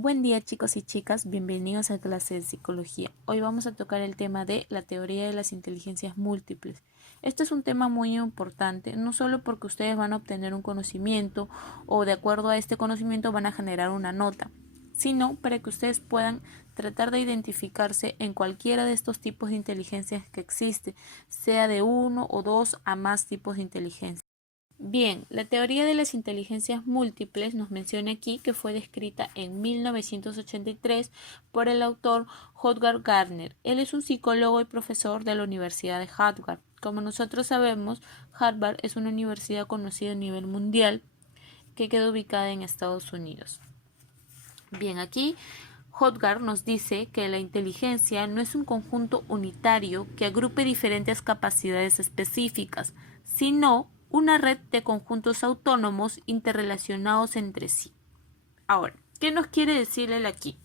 Buen día chicos y chicas, bienvenidos a clase de psicología. Hoy vamos a tocar el tema de la teoría de las inteligencias múltiples. Este es un tema muy importante, no solo porque ustedes van a obtener un conocimiento o de acuerdo a este conocimiento van a generar una nota, sino para que ustedes puedan tratar de identificarse en cualquiera de estos tipos de inteligencias que existe, sea de uno o dos a más tipos de inteligencia. Bien, la teoría de las inteligencias múltiples nos menciona aquí que fue descrita en 1983 por el autor Howard Gardner. Él es un psicólogo y profesor de la Universidad de Harvard. Como nosotros sabemos, Harvard es una universidad conocida a nivel mundial que queda ubicada en Estados Unidos. Bien, aquí Howard nos dice que la inteligencia no es un conjunto unitario que agrupe diferentes capacidades específicas, sino una red de conjuntos autónomos interrelacionados entre sí. Ahora, ¿qué nos quiere decir él aquí?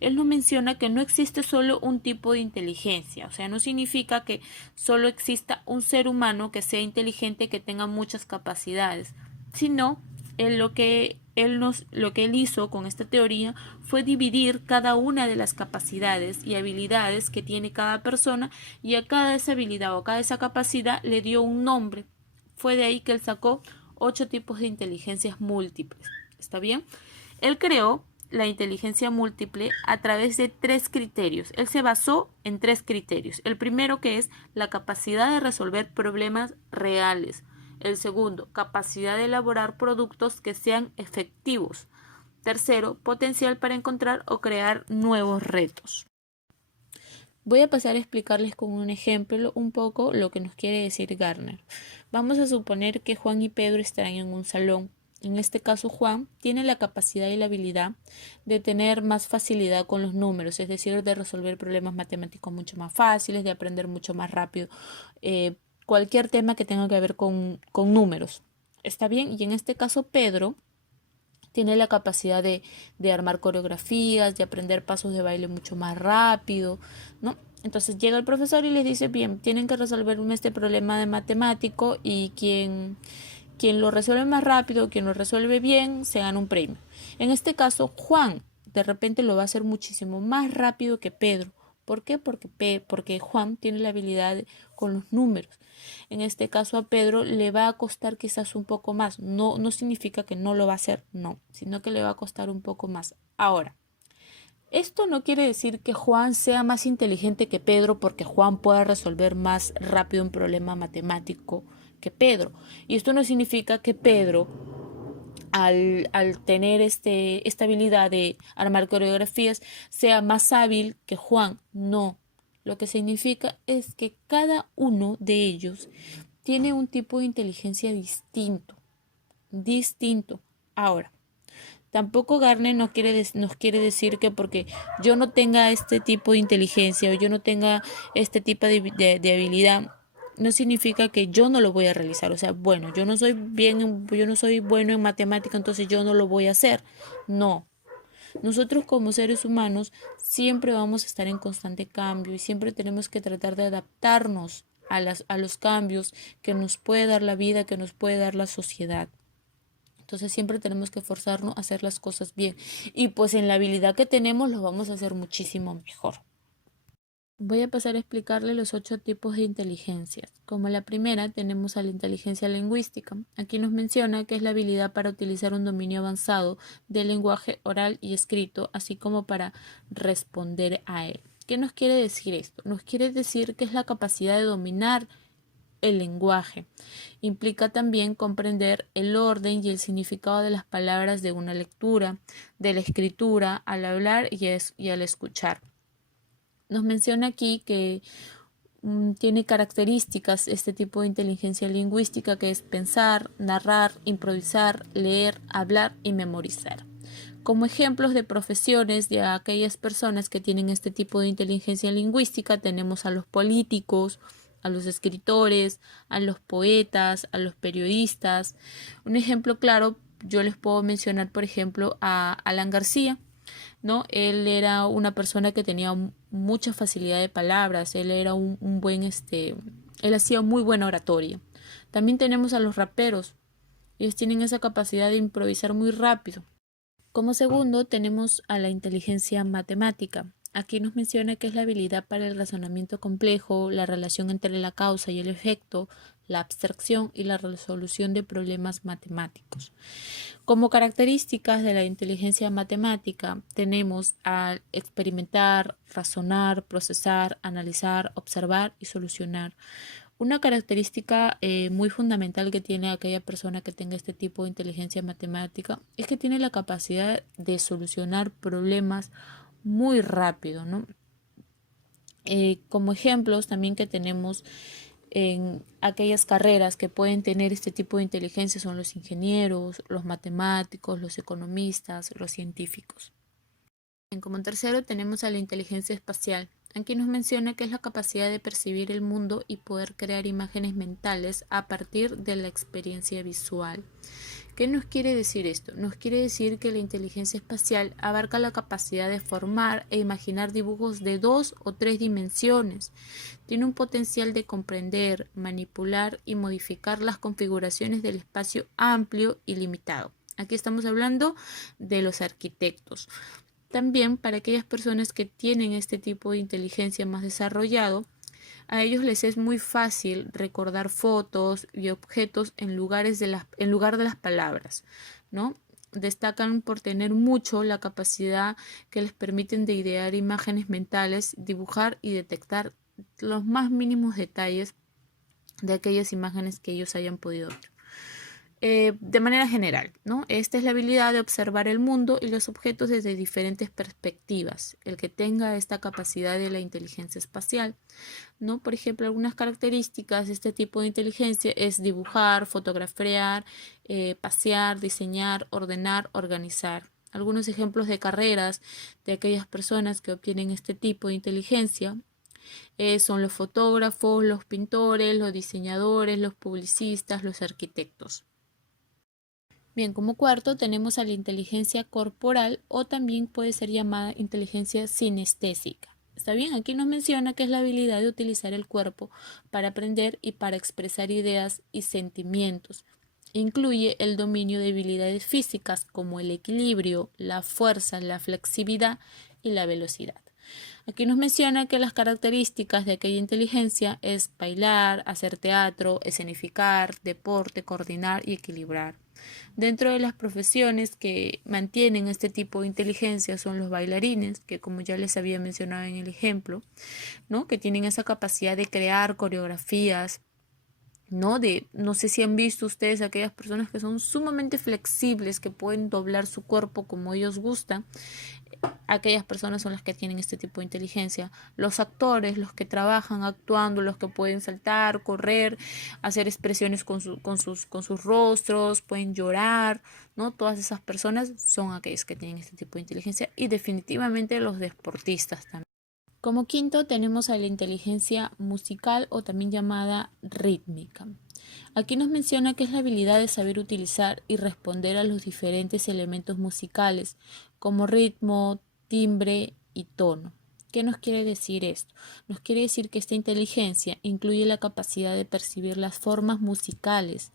Él nos menciona que no existe solo un tipo de inteligencia, o sea, no significa que solo exista un ser humano que sea inteligente, que tenga muchas capacidades, sino lo que él hizo con esta teoría fue dividir cada una de las capacidades y habilidades que tiene cada persona y a cada esa habilidad o a cada esa capacidad le dio un nombre. Fue de ahí que él sacó 8 tipos de inteligencias múltiples. ¿Está bien? Él creó la inteligencia múltiple a través de 3 criterios. Él se basó en 3 criterios. El primero, que es la capacidad de resolver problemas reales. El segundo, capacidad de elaborar productos que sean efectivos. Tercero, potencial para encontrar o crear nuevos retos. Voy a pasar a explicarles con un ejemplo un poco lo que nos quiere decir Gardner. Vamos a suponer que Juan y Pedro están en un salón. En este caso, Juan tiene la capacidad y la habilidad de tener más facilidad con los números, es decir, de resolver problemas matemáticos mucho más fáciles, de aprender mucho más rápido cualquier tema que tenga que ver con números. ¿Está bien? Y en este caso, Pedro tiene la capacidad de armar coreografías, de aprender pasos de baile mucho más rápido, ¿no? Entonces llega el profesor y les dice, bien, tienen que resolver este problema de matemático y quien lo resuelve más rápido, quien lo resuelve bien, se gana un premio. En este caso, Juan de repente lo va a hacer muchísimo más rápido que Pedro. ¿Por qué? Porque Juan tiene la habilidad con los números. En este caso a Pedro le va a costar quizás un poco más. No significa que no lo va a hacer, no, sino que le va a costar un poco más. Ahora, esto no quiere decir que Juan sea más inteligente que Pedro porque Juan pueda resolver más rápido un problema matemático que Pedro. Y esto no significa que Pedro, al tener esta habilidad de armar coreografías, sea más hábil que Juan. No. Lo que significa es que cada uno de ellos tiene un tipo de inteligencia distinto. Distinto. Ahora, tampoco Garner nos quiere decir que porque yo no tenga este tipo de inteligencia o yo no tenga este tipo de habilidad, no significa que yo no lo voy a realizar. O sea, bueno, yo no soy bueno en matemática, entonces yo no lo voy a hacer. No. Nosotros como seres humanos siempre vamos a estar en constante cambio y siempre tenemos que tratar de adaptarnos a los cambios que nos puede dar la vida, que nos puede dar la sociedad. Entonces siempre tenemos que forzarnos a hacer las cosas bien. Y pues en la habilidad que tenemos lo vamos a hacer muchísimo mejor. Voy a pasar a explicarle los 8 tipos de inteligencias. Como la primera tenemos a la inteligencia lingüística. Aquí nos menciona que es la habilidad para utilizar un dominio avanzado del lenguaje oral y escrito, así como para responder a él. ¿Qué nos quiere decir esto? Nos quiere decir que es la capacidad de dominar el lenguaje. Implica también comprender el orden y el significado de las palabras de una lectura, de la escritura, al hablar y al escuchar. Nos menciona aquí que tiene características este tipo de inteligencia lingüística, que es pensar, narrar, improvisar, leer, hablar y memorizar. Como ejemplos de profesiones de aquellas personas que tienen este tipo de inteligencia lingüística tenemos a los políticos, a los escritores, a los poetas, a los periodistas. Un ejemplo claro, yo les puedo mencionar, por ejemplo, a Alan García, ¿no? Él era una persona que tenía mucha facilidad de palabras, él era un buen, él hacía muy buena oratoria. También tenemos a los raperos, ellos tienen esa capacidad de improvisar muy rápido. Como segundo tenemos a la inteligencia matemática. Aquí nos menciona que es la habilidad para el razonamiento complejo, la relación entre la causa y el efecto, la abstracción y la resolución de problemas matemáticos. Como características de la inteligencia matemática tenemos al experimentar, razonar, procesar, analizar, observar y solucionar. Una característica muy fundamental que tiene aquella persona que tenga este tipo de inteligencia matemática es que tiene la capacidad de solucionar problemas muy rápido, ¿no? Como ejemplos también que tenemos en aquellas carreras que pueden tener este tipo de inteligencia son los ingenieros, los matemáticos, los economistas, los científicos. Como tercero tenemos a la inteligencia espacial. Aquí nos menciona que es la capacidad de percibir el mundo y poder crear imágenes mentales a partir de la experiencia visual. ¿Qué nos quiere decir esto? Nos quiere decir que la inteligencia espacial abarca la capacidad de formar e imaginar dibujos de 2 o 3 dimensiones. Tiene un potencial de comprender, manipular y modificar las configuraciones del espacio amplio y limitado. Aquí estamos hablando de los arquitectos. También para aquellas personas que tienen este tipo de inteligencia más desarrollado, a ellos les es muy fácil recordar fotos y objetos en lugar de las palabras, ¿no? Destacan por tener mucho la capacidad que les permiten de idear imágenes mentales, dibujar y detectar los más mínimos detalles de aquellas imágenes que ellos hayan podido ver. De manera general, ¿no? Esta es la habilidad de observar el mundo y los objetos desde diferentes perspectivas, el que tenga esta capacidad de la inteligencia espacial, ¿no? Por ejemplo, algunas características de este tipo de inteligencia es dibujar, fotografiar, pasear, diseñar, ordenar, organizar. Algunos ejemplos de carreras de aquellas personas que obtienen este tipo de inteligencia son los fotógrafos, los pintores, los diseñadores, los publicistas, los arquitectos. Bien, como cuarto tenemos a la inteligencia corporal o también puede ser llamada inteligencia sinestésica. Está bien, aquí nos menciona que es la habilidad de utilizar el cuerpo para aprender y para expresar ideas y sentimientos. Incluye el dominio de habilidades físicas como el equilibrio, la fuerza, la flexibilidad y la velocidad. Aquí nos menciona que las características de aquella inteligencia es bailar, hacer teatro, escenificar, deporte, coordinar y equilibrar. Dentro de las profesiones que mantienen este tipo de inteligencia son los bailarines, que como ya les había mencionado en el ejemplo, ¿no? Que tienen esa capacidad de crear coreografías, no sé si han visto ustedes aquellas personas que son sumamente flexibles, que pueden doblar su cuerpo como ellos gustan. Aquellas personas son las que tienen este tipo de inteligencia. Los actores, los que trabajan actuando, los que pueden saltar, correr, hacer expresiones con sus rostros, pueden llorar, ¿no? Todas esas personas son aquellas que tienen este tipo de inteligencia y definitivamente los deportistas también. Como quinto tenemos a la inteligencia musical o también llamada rítmica. Aquí nos menciona que es la habilidad de saber utilizar y responder a los diferentes elementos musicales como ritmo, timbre y tono. ¿Qué nos quiere decir esto? Nos quiere decir que esta inteligencia incluye la capacidad de percibir las formas musicales.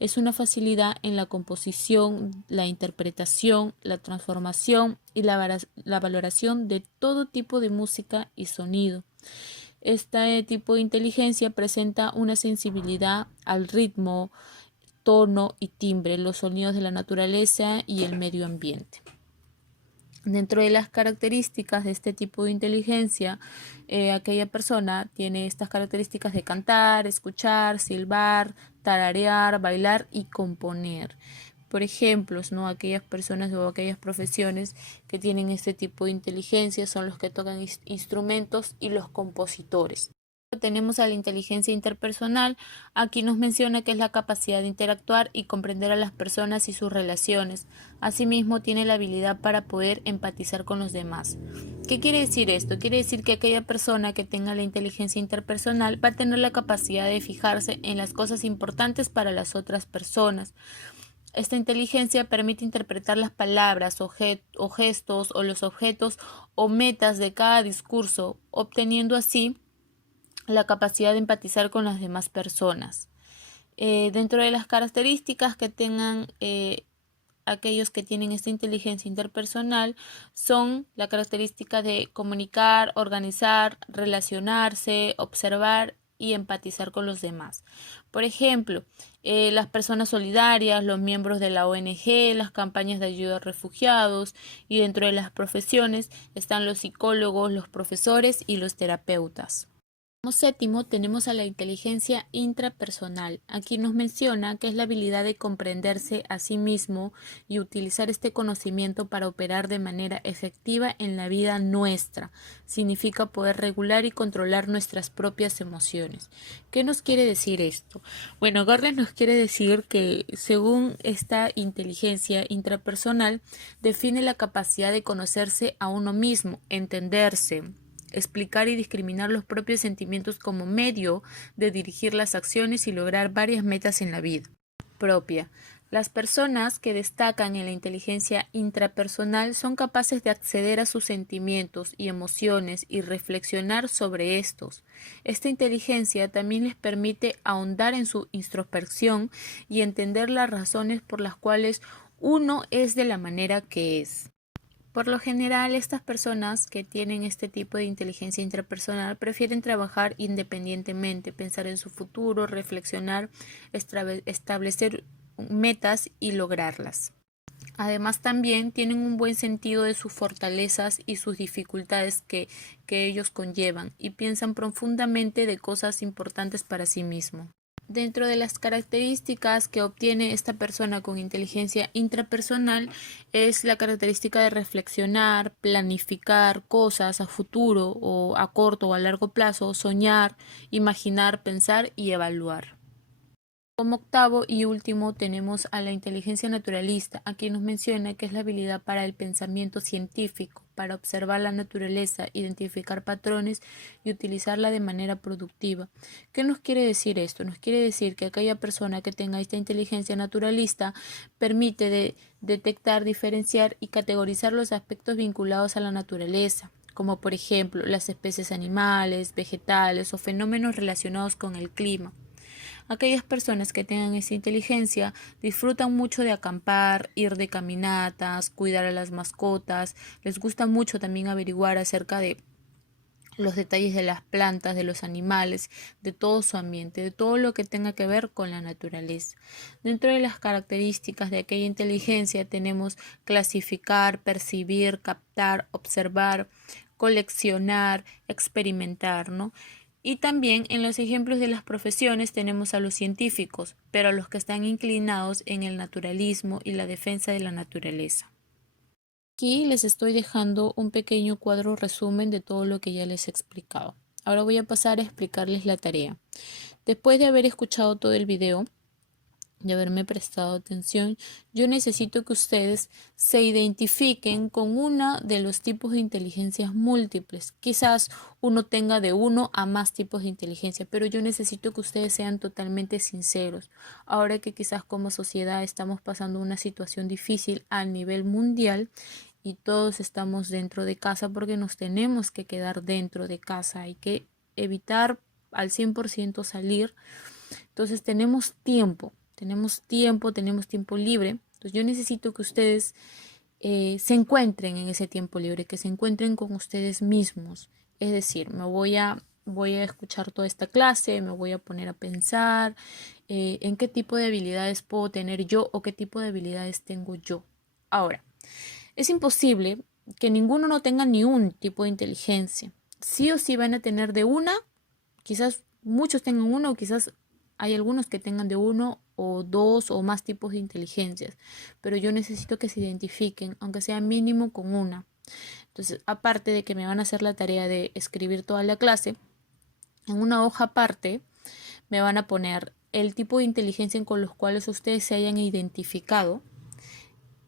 Es una facilidad en la composición, la interpretación, la transformación y la valoración de todo tipo de música y sonido. Este tipo de inteligencia presenta una sensibilidad al ritmo, tono y timbre, los sonidos de la naturaleza y el medio ambiente. Dentro de las características de este tipo de inteligencia, aquella persona tiene estas características de cantar, escuchar, silbar, tararear, bailar y componer. Por ejemplo, ¿no? Aquellas personas o aquellas profesiones que tienen este tipo de inteligencia son los que tocan instrumentos y los compositores. Tenemos a la inteligencia interpersonal. Aquí nos menciona que es la capacidad de interactuar y comprender a las personas y sus relaciones. Asimismo, tiene la habilidad para poder empatizar con los demás. ¿Qué quiere decir esto? Quiere decir que aquella persona que tenga la inteligencia interpersonal va a tener la capacidad de fijarse en las cosas importantes para las otras personas. Esta inteligencia permite interpretar las palabras o gestos o los objetos o metas de cada discurso, obteniendo así la capacidad de empatizar con las demás personas. Dentro de las características que tengan aquellos que tienen esta inteligencia interpersonal son la característica de comunicar, organizar, relacionarse, observar y empatizar con los demás. Por ejemplo, las personas solidarias, los miembros de la ONG, las campañas de ayuda a refugiados, y dentro de las profesiones están los psicólogos, los profesores y los terapeutas. Como séptimo, tenemos a la inteligencia intrapersonal. Aquí nos menciona que es la habilidad de comprenderse a sí mismo y utilizar este conocimiento para operar de manera efectiva en la vida nuestra. Significa poder regular y controlar nuestras propias emociones. ¿Qué nos quiere decir esto? Bueno, Gardner nos quiere decir que según esta inteligencia intrapersonal, define la capacidad de conocerse a uno mismo, entenderse, explicar y discriminar los propios sentimientos como medio de dirigir las acciones y lograr varias metas en la vida propia. Las personas que destacan en la inteligencia intrapersonal son capaces de acceder a sus sentimientos y emociones y reflexionar sobre estos. Esta inteligencia también les permite ahondar en su introspección y entender las razones por las cuales uno es de la manera que es. Por lo general, estas personas que tienen este tipo de inteligencia intrapersonal prefieren trabajar independientemente, pensar en su futuro, reflexionar, establecer metas y lograrlas. Además, también tienen un buen sentido de sus fortalezas y sus dificultades que ellos conllevan y piensan profundamente de cosas importantes para sí mismos. Dentro de las características que obtiene esta persona con inteligencia intrapersonal es la característica de reflexionar, planificar cosas a futuro o a corto o a largo plazo, soñar, imaginar, pensar y evaluar. Como octavo y último tenemos a la inteligencia naturalista. Aquí nos menciona que es la habilidad para el pensamiento científico, para observar la naturaleza, identificar patrones y utilizarla de manera productiva. ¿Qué nos quiere decir esto? Nos quiere decir que aquella persona que tenga esta inteligencia naturalista permite detectar, diferenciar y categorizar los aspectos vinculados a la naturaleza, como por ejemplo las especies animales, vegetales o fenómenos relacionados con el clima. Aquellas personas que tengan esa inteligencia disfrutan mucho de acampar, ir de caminatas, cuidar a las mascotas, les gusta mucho también averiguar acerca de los detalles de las plantas, de los animales, de todo su ambiente, de todo lo que tenga que ver con la naturaleza. Dentro de las características de aquella inteligencia tenemos clasificar, percibir, captar, observar, coleccionar, experimentar, ¿no? Y también en los ejemplos de las profesiones tenemos a los científicos, pero a los que están inclinados en el naturalismo y la defensa de la naturaleza. Aquí les estoy dejando un pequeño cuadro resumen de todo lo que ya les he explicado. Ahora voy a pasar a explicarles la tarea. Después de haber escuchado todo el video, de haberme prestado atención, yo necesito que ustedes se identifiquen con uno de los tipos de inteligencias múltiples. Quizás uno tenga de uno a más tipos de inteligencia, pero yo necesito que ustedes sean totalmente sinceros. Ahora que quizás como sociedad estamos pasando una situación difícil a nivel mundial y todos estamos dentro de casa porque nos tenemos que quedar dentro de casa. Hay que evitar al 100% salir. Entonces tenemos tiempo libre. Entonces yo necesito que ustedes se encuentren en ese tiempo libre, que se encuentren con ustedes mismos. Es decir, voy a escuchar toda esta clase, me voy a poner a pensar en qué tipo de habilidades puedo tener yo o qué tipo de habilidades tengo yo. Ahora, es imposible que ninguno no tenga ni un tipo de inteligencia. Sí o sí van a tener de una, quizás muchos tengan uno o quizás hay algunos que tengan de uno o dos o más tipos de inteligencias, pero yo necesito que se identifiquen, aunque sea mínimo con una. Entonces, aparte de que me van a hacer la tarea de escribir toda la clase, en una hoja aparte me van a poner el tipo de inteligencia con los cuales ustedes se hayan identificado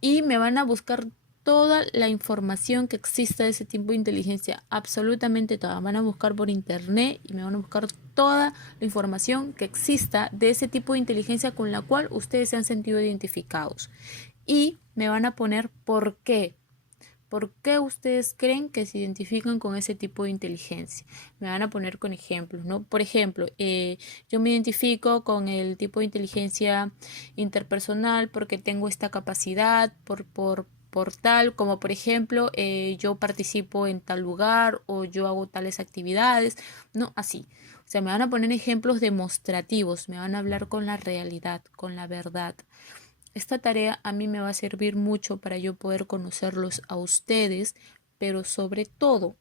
y me van a buscar toda la información que exista de ese tipo de inteligencia, absolutamente toda. Van a buscar por internet y me van a buscar toda la información que exista de ese tipo de inteligencia con la cual ustedes se han sentido identificados. Y me van a poner por qué. ¿Por qué ustedes creen que se identifican con ese tipo de inteligencia? Me van a poner con ejemplos, ¿no? Por ejemplo, yo me identifico con el tipo de inteligencia interpersonal porque tengo esta capacidad, por tal, como por ejemplo, yo participo en tal lugar o yo hago tales actividades, no, así. O sea, me van a poner ejemplos demostrativos, me van a hablar con la realidad, con la verdad. Esta tarea a mí me va a servir mucho para yo poder conocerlos a ustedes, pero sobre todo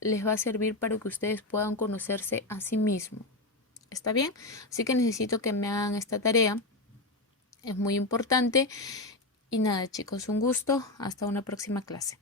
les va a servir para que ustedes puedan conocerse a sí mismos. ¿Está bien? Así que necesito que me hagan esta tarea. Es muy importante. Y nada, chicos, un gusto. Hasta una próxima clase.